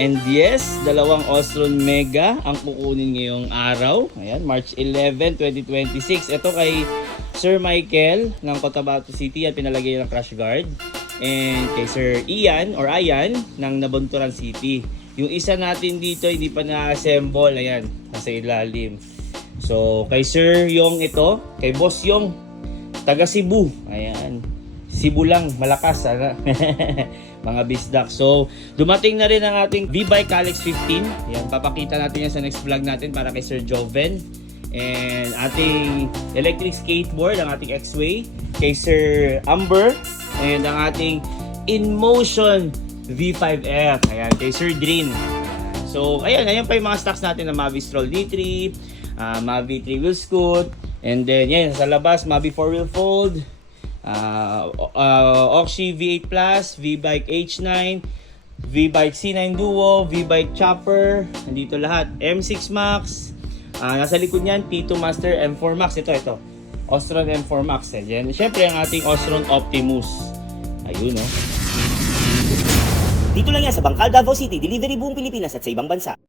And yes, dalawang Ostron Mega ang kukunin ngayong araw. Ayan, March 11, 2026. Ito kay Sir Michael ng Cotabato City at pinalagay ng crash guard. And kay Sir Ian or Ayan ng Nabunturan City. Yung isa natin dito hindi pa na-assemble. Ayan, nasa ilalim. So, kay Sir Yong ito, kay Boss Yong, taga Cebu. Ayan. Cebu lang, malakas. Sana. Mga bisdak. So, dumating na rin ang ating V-Bike Alex 15. Ayan, papakita natin yan sa next vlog natin para kay Sir Joven. And ating electric skateboard, ang ating X-Way. Kay Sir Amber. And ang ating InMotion V5F. Ayan, kay Sir Drin. So, ayan pa yung mga stocks natin na Mavi Stroll D3, Mavi 3 Wheel Scoot, and then yan sa labas Mavi 4 Wheel Fold, Oxy V8 Plus, V-Bike H9, V-Bike C9 Duo, V-Bike Chopper, nandito lahat, M6 Max, nasa likod niyan P2 Master M4 Max, ito Ostron M4 Max, yan. Syempre ang ating Ostron Optimus, ayun no. Dito lang yan sa Bangkal, Davao City, delivery buong Pilipinas at sa ibang bansa.